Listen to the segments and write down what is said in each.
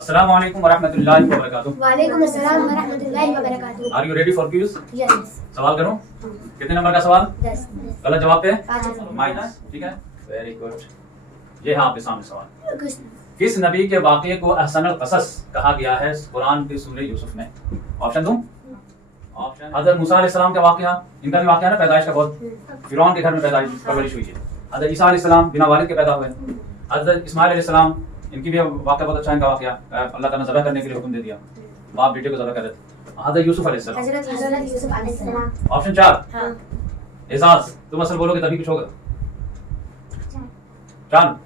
Assalamu alaikum warahmatullahi wabarakatuh. वालेकुम अस्सलाम वरहमतुल्लाहि वबरकातुहू। Are you ready for quiz? Yes. सवाल करूं? कितने नंबर का सवाल? 10। गलत जवाब पे 5। माइनस, ठीक है, वेरी गुड। ये है आपके सामने सवाल। कुछ किस नबी के वाक़े को अहसनुल क़सस कहा गया है कुरान की सूरह यूसुफ में? ऑप्शन दूं? ऑप्शन हज़रत मूसा अलैहिस्सलाम का वाक़या, इनका भी वाक़या ना पैदाइश का, बहुत फिरौन के घर में पैदाइश परवरिश हुई है। हज़रत ईसा अलैहिस्सलाम बिना वालिद के पैदा हुए। हज़रत इस्माइल अलैहिस्सलाम, इनकी भी वाक़या बहुत अच्छा, इनका वाक़या अल्लाह ताला ने ज़बह करने के लिए हुक्म दे दिया, बाप बेटे को ज़बह कर देते। हज़रत यूसुफ अलैहिस्सलाम। हज़रत यूसुफ अलैहिस्सलाम। ऑप्शन 4 हां। एजाज, तुम असल बोलोगे तभी कुछ होगा। 4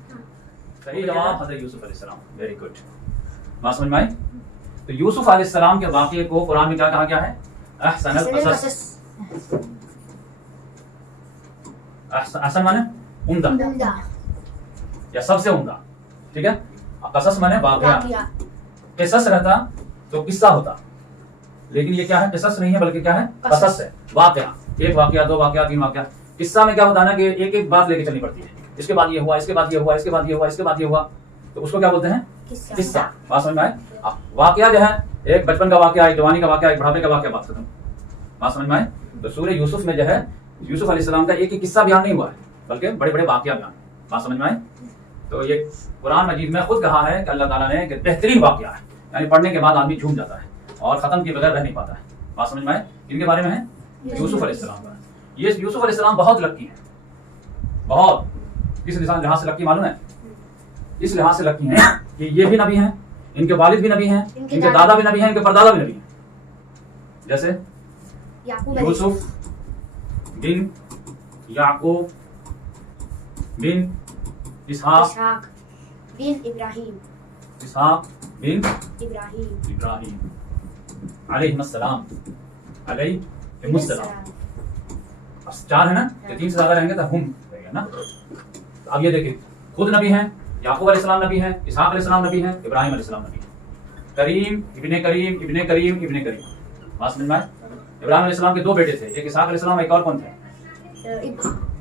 सही जवाब हज़रत यूसुफ अलैहिस्सलाम, वेरी गुड। बात समझ में आई? तो यूसुफ अलैहिस्सलाम के वाक़ये को कुरान में क्या कहा गया है? अहसनुल क़सस। अहसन माने उम्दा या सबसे उम्दा, ठीक है। क़सस माने वाक़या। क़िसस रहता तो किस्सा होता, लेकिन ये क्या है? क़िसस नहीं है बल्कि क्या है? क़सस है। वाक़या, एक वाक़या, दो वाक़या, तीन वाक़या। किस्सा में क्या होता है ना कि एक एक बात लेके चलनी पड़ती है, इसके बाद ये हुआ, इसके बाद ये हुआ, इसके बाद ये हुआ, इसके बाद ये हुआ, तो उसको क्या बोलते हैं? किस्सा। बात समझ में आए? वाक़या जो है, एक बचपन का वाक़या, एक जवानी का वाक़या, एक बुढ़ापे का वाक़या, बात खत्म। बात समझ में आए? तो सूरह यूसुफ में जो है, यूसुफ अलैहिस्सलाम का एक एक किस्सा बयान नहीं हुआ है, बल्कि बड़े बड़े वाक़या बयान। बात समझ में आए? तो ये कुरान मजीद में खुद कहा है कि अल्लाह ताला ने कि बेहतरीन वाक़या है, यानी पढ़ने के बाद आदमी झूम जाता है और ख़त्म किए बगैर रह नहीं पाता है। बात समझ में आए? इनके बारे में है यूसुफ अलैहिस्सलाम का। ये यूसुफ अलैहिस्सलाम बहुत लकी हैं, बहुत। किस लिहाज से लकी मालूम है? इस लिहाज से लकी हैं कि ये भी नबी हैं, इनके वालिद भी नबी हैं, इनके दादा भी नबी हैं, इनके परदादा भी नबी हैं। जैसे यूसुफ बिन याकूब बिन इसहाक बिन इब्राहिम अलैहिस्सलाम। अब 4 है ना, तो 3 से ज्यादा रहेंगे तो हम रहेगा ना। तो अब ये देखिए, खुद नबी हैं, याकूब अलैहिस्सलाम नबी हैं, इसहाक अलैहिस्सलाम नबी हैं, इब्राहिम अलैहिस्सलाम नबी हैं। करीम इब्ने करीम इब्ने करीम इब्ने करीम। बात समझ में आए? इब्राहिम अलैहिस्सलाम के 2 बेटे थे, एक इसहाक अलैहिस्सलाम, एक और कौन थे?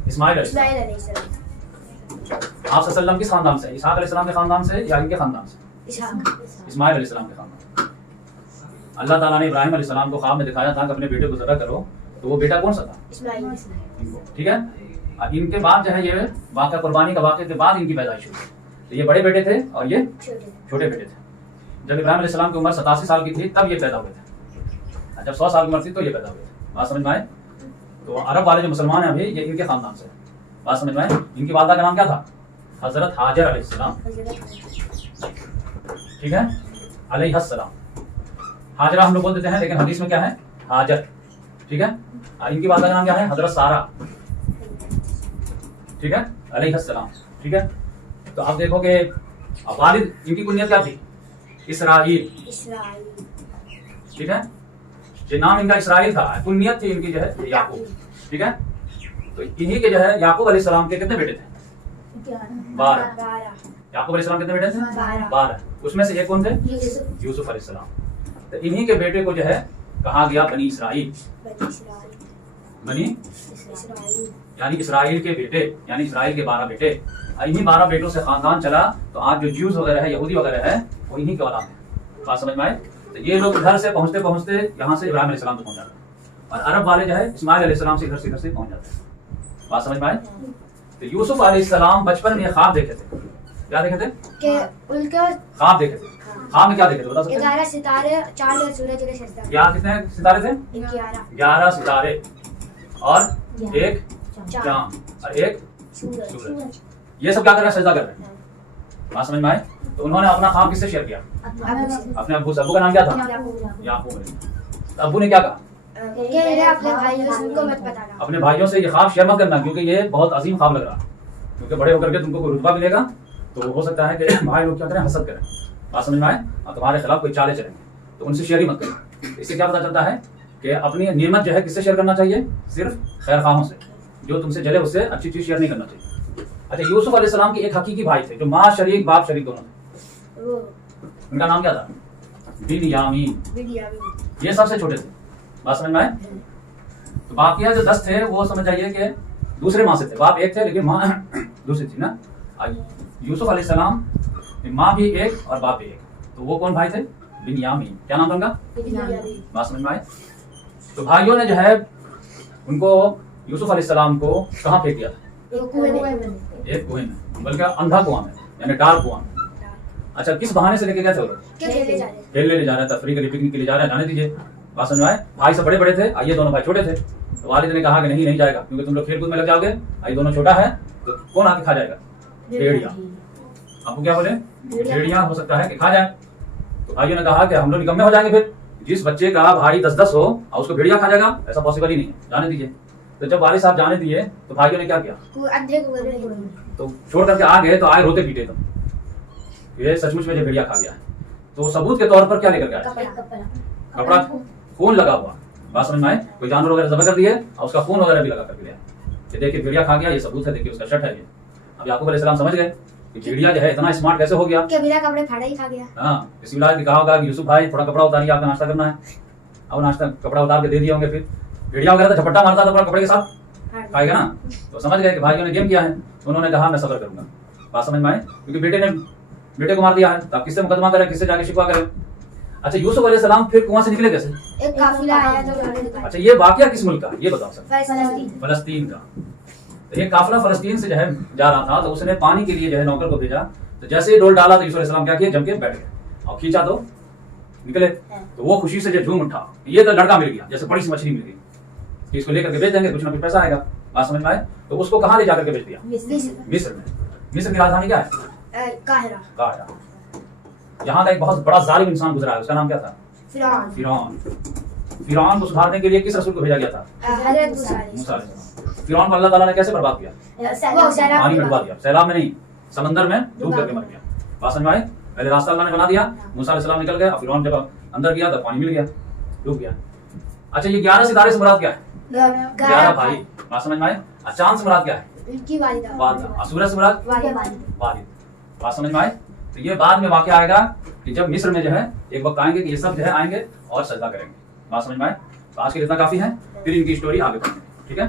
इस्माइल अलैहिस्सलाम। आप सल्लम किस खानदान से? इसहाक अलैहिस्सलाम के खानदान से या इनके खानदान से? इस्माइल अलैहिस्सलाम के खानदान। अल्लाह ताला ने इब्राहिम अलैहिस्सलाम को ख्वाब में दिखाया था कि अपने बेटे को ज़बह करो, तो वो बेटा कौन सा था? इस्माइल। ठीक है। अब इनके बाद जो है, ये वाक़या कुर्बानी का वाक़या के बाद इनकी पैदाइश हुई। तो ये बड़े बेटे थे और ये छोटे बेटे थे। जब इब्राहिम अलैहिस्सलाम की उम्र 87 साल की थी तब ये पैदा हुए थे, जब 100 साल की उम्र थी तो ये पैदा हुए थे। बात समझ में आए? तो अरब वाले जो मुसलमान हैं अभी, ये इनके खानदान से। बात समझ में आए? इनकी वालदा का नाम क्या था? हज़रत हाजर अलैहिस्सलाम, ठीक है, अलैहिस्सलाम। हाजरा हम लोग बोल देते हैं, लेकिन हदीस में क्या है? हाजर, ठीक है। इनकी वालदा का नाम क्या है? हज़रत सारा, ठीक है, अलैहिस्सलाम, ठीक है। तो आप देखो कि वालिद इनकी कुनियत क्या थी? इसराइल, ठीक है। ये नाम इनका इसराइल था, कुनियत थी इनकी जो है याकूब, ठीक है। तो इन्हीं के जो है याकूब अलैहिस्सलाम के कितने बेटे थे? 12। याकूब अलैहिस्सलाम कितने बेटे थे? 12। उसमें से एक कौन थे? यूसुफ अलैहिस्सलाम। तो इन्हीं के बेटे को जो है कहा गया बनी इसराइल। बनी यानी इसराइल के बेटे, यानी इसराइल के 12 बेटे। इन्हीं 12 बेटों से खानदान चला, तो आज जो ज्यूज वगैरह है, यहूदी वगैरह है, वो इन्हीं के औलाद है। बात समझ में आए? तो ये लोग घर से पहुंचते पहुंचते यहाँ से इब्राहिम अलैहिस्सलाम तक पहुंच जाते हैं, और अरब वाले जो है इस्माइल अलैहिस्सलाम से घर से पहुंच जाते हैं। बात समझ में आए? तो यूसुफ अलैहिस्सलाम बचपन में ख्वाब देखे थे। क्या देखे थे? कि उनका ख्वाब देखे थे। ख्वाब में क्या देखे थे बता सकते हैं? 11 सितारे, 4 सूरज और सजदा। यहाँ कितने सितारे थे? 11 सितारे और एक चांद और एक सूरज। ये सब क्या कर रहे हैं? सजदा कर रहे हैं। बात समझ में आए? तो उन्होंने अपना ख्वाब किससे शेयर किया? अपने अब्बू से। अब्बू का नाम क्या था? याकूब। तो अब्बू ने क्या कहा? अपने भाइयों से उनको मत बताना, अपने भाइयों से ये ख्वाब शेयर मत करना, क्योंकि ये बहुत अजीम ख्वाब लग रहा है, क्योंकि बड़े होकर के तुमको कोई रुतबा मिलेगा तो हो सकता है कि भाई लोग क्या करें? हसद करें। बात समझ में आए? और तुम्हारे खिलाफ कोई चाले चलेंगे, तो उनसे शेयर ही मत करें। इससे क्या पता चलता है कि अपनी नेमत जो है किससे शेयर करना चाहिए? सिर्फ खैर खाहों से, जो तुमसे जले उससे अच्छी चीज शेयर नहीं करना चाहिए। अच्छा, यूसुफ अलैहिस्सलाम के एक हकीकी भाई थे जो माँ शरीक बाप शरीक दोनों थे। उनका नाम क्या था? बिन्यामीन। ये सबसे छोटे थे। बात समझ में आए? तो बाकी जो 10 थे वो समझ जाइए कि दूसरे माँ से थे, बाप एक थे लेकिन माँ दूसरी थी ना। यूसुफ अलैहिस्सलाम माँ भी एक और बाप भी एक, तो वो कौन भाई थे? बिन्यामीन। क्या नाम था उनका? बिन्यामीन। बात समझ में आए? तो भाइयों ने जो है उनको यूसुफ अलैहिस्सलाम को कहाँ फेंक दिया था? एक कुएं में। एक कुएं में, बल्कि अंधा कुआं में, यानी डार्क कुआं में। अच्छा, किस बहाने से लेके गए थे वो लोग? खेलने जा रहे थे। खेलने ले जा रहे थे, तफरीह के लिए, पिकनिक के लिए जा रहे हैं, जाने दीजिए। बात समझ में आए? भाई सब बड़े बड़े थे, आइए दोनों भाई छोटे थे। तो वालिद ने कहा कि नहीं जाएगा, क्योंकि तुम लोग खेल कूद में लग जाओगे, आइए दोनों छोटा है तो कौन आके खा जाएगा? भेड़िया। आपको क्या बोले? भेड़िया हो सकता है कि खा जाए। तो भाइयों ने कहा कि हम लोग निकम्मे हो जाएंगे, फिर जिस बच्चे का भाई 10-10 हो और उसको भेड़िया खा जाएगा, ऐसा पॉसिबल ही नहीं है, जाने दीजिए। तो जब वालिद साहब जाने दिए तो भाइयों ने क्या किया? अंधे कुएं में। तो छोड़ करके आ गए, तो आए रोते पीटे तुम, ये सचमुच में जो भेड़िया खा गया है। तो सबूत के तौर पर क्या लेकर गया? कपड़ा, खून लगा हुआ। बात समझ में आए? कोई जानवर वगैरह ज़बह कर दिए और उसका खून वगैरह भी लगा कर दिया कि देखिए भेड़िया खा गया, ये सबूत है, देखिए उसका शर्ट है ये। अब याकूब अलैहिस्सलाम समझ गए कि भेड़िया जो है इतना स्मार्ट कैसे हो गया। के बिना कपड़े फाड़ा ही खा गया। हाँ, किसी विलायत ने कहा होगा कि यूसुफ भाई थोड़ा कपड़ा उतारिए, आपका नाश्ता करना है। अब नाश्ता कपड़ा उतार के दे दिए होंगे, फिर भेड़िया वगैरह तो झपट्टा मारता था पूरा कपड़े के साथ, खाएगा ना। तो समझ गए कि भाइयों ने गेम किया है। उन्होंने कहा मैं सब्र करूंगा। बात समझ में आए? क्योंकि बेटे को मार दिया है, तो आप किससे मुकदमा करें, किससे जाके शिकवा करें? अच्छा, यूसुफ अलैहिस्सलाम फिर कुआं से निकले कैसे? एक काफिला आया तो उन्होंने दिखाया। अच्छा, ये वाकया किस मुल्क का, ये बताओ सर? फलस्तीन। फलस्तीन का। तो ये काफिला फलस्तीन से जो है जा रहा था, तो उसने पानी के लिए जो है नौकर को भेजा। तो जैसे ही डोल डाला तो यूसुफ अलैहिस्सलाम क्या किया? जम के बैठ गए और खींचा तो निकले। तो वो खुशी से जो झूम उठा, ये तो लड़का मिल गया, जैसे बड़ी सी मछली मिल गई कि इसको लेकर के बेच देंगे, कुछ ना कुछ पैसा आएगा। बात समझ में आए? तो उसको कहाँ ले जाकर के बेच दिया? मिस्र में। मिस्र की राजधानी क्या है? काहिरा। काहिरा। यहाँ का एक बहुत बड़ा जालिम इंसान गुजरा है, उसका नाम क्या था? फिरौन। फिरौन को सुधारने के लिए किस रसूल को भेजा गया था? हजरत मूसा मूसा अलैहिस्सलाम। फिरौन को अल्लाह ताला ने कैसे बर्बाद किया? वो सैलाब पानी में डुबा दिया, सैलाब में नहीं, समंदर में डूब करके मर गया। बात समझ में आए? पहले रास्ता अल्लाह ने बना दिया, मूसा अलैहिस्सलाम निकल गया, फिरौन जब अंदर गया तो पानी मिल गया, डूब गया। अच्छा, ये 11 सितारे से मुराद क्या है? 11 भाई। बात समझ में आए? चांद से मुराद क्या है? उनकी वालिदा। वालिदा। सूरज से मुराद? वालिद। वालिद। बात समझ में आए? तो ये बाद में वाकया आएगा कि जब मिस्र में जो है एक वक्त आएंगे कि ये सब जो है आएंगे और सजदा करेंगे। बात समझ में आए? तो आज के लिए इतना काफी है, फिर इनकी स्टोरी आगे बढ़ेंगे। ठीक है।